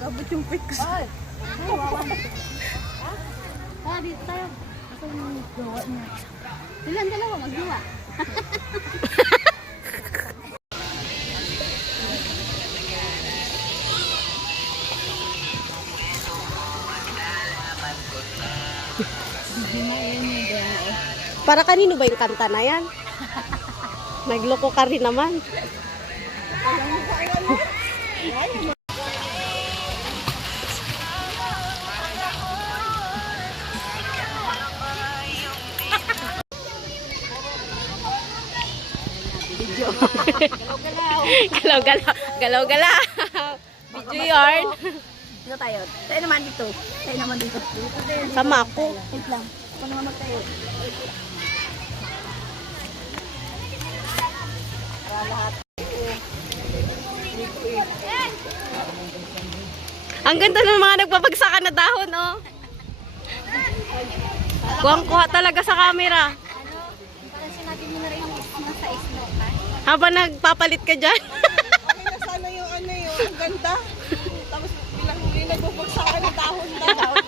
Abot yung pick ko. Ay! Ah, dito tayo. Ito yung gawa niya. Silang dalawa, maggawa. Para kanino ba yung kanta na yan? Nagloko ka rin naman. Galaw galaw galaw galaw video yarn Dito tayo. Tayo naman dito. Tayo naman dito. Sama ako Wait lang. Ako naman magtayo. ang ganda ng mga nagpapagsakan na dahon oh kuwang kuha talaga sa camera Parang sinabi mo na rin yung nasa isno ka. Habang nagpapalit ka dyan Okay na sana yung ano yun. Ang ganda. Tapos bilang huli nagbubagsakan ng dahon na.